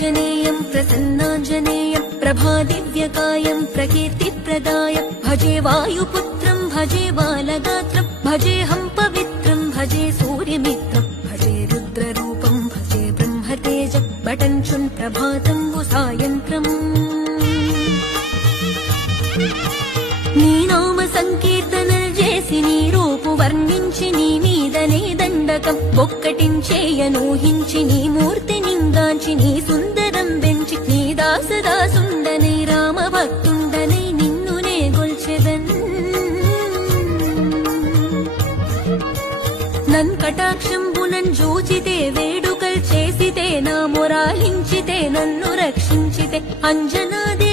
శ్రీరామాంజనేయం ప్రసన్నాంజనేయం ప్రభాదివ్యకాయం ప్రకీర్తిప్రదాయ భజే వాయుపుత్రం భజే బాలగాత్రం భజేహం పవిత్రం భజే సూర్యమిత్రం భజే రుద్రరూపం భజే బ్రహ్మతేజ బటంచున్ ప్రభాతంబు సాయంత్రం నీ నామ సంకీర్తనలు చేసి నీ రూపు వర్ణించి నీ మీదనే దండకం ఒక్కటించేయనూహించి నీ మూర్తి నింగాంచి నీ సుందరం పెంచి నీ దాసదాసుండనై రామ భక్తుండనై నిన్నునే గొల్చెదన్ నన్ కటాక్షంబునన్ జూచితే వేడుకల్ చేసితే నా మొరాలించితే నన్ను రక్షించితే అంజనాదే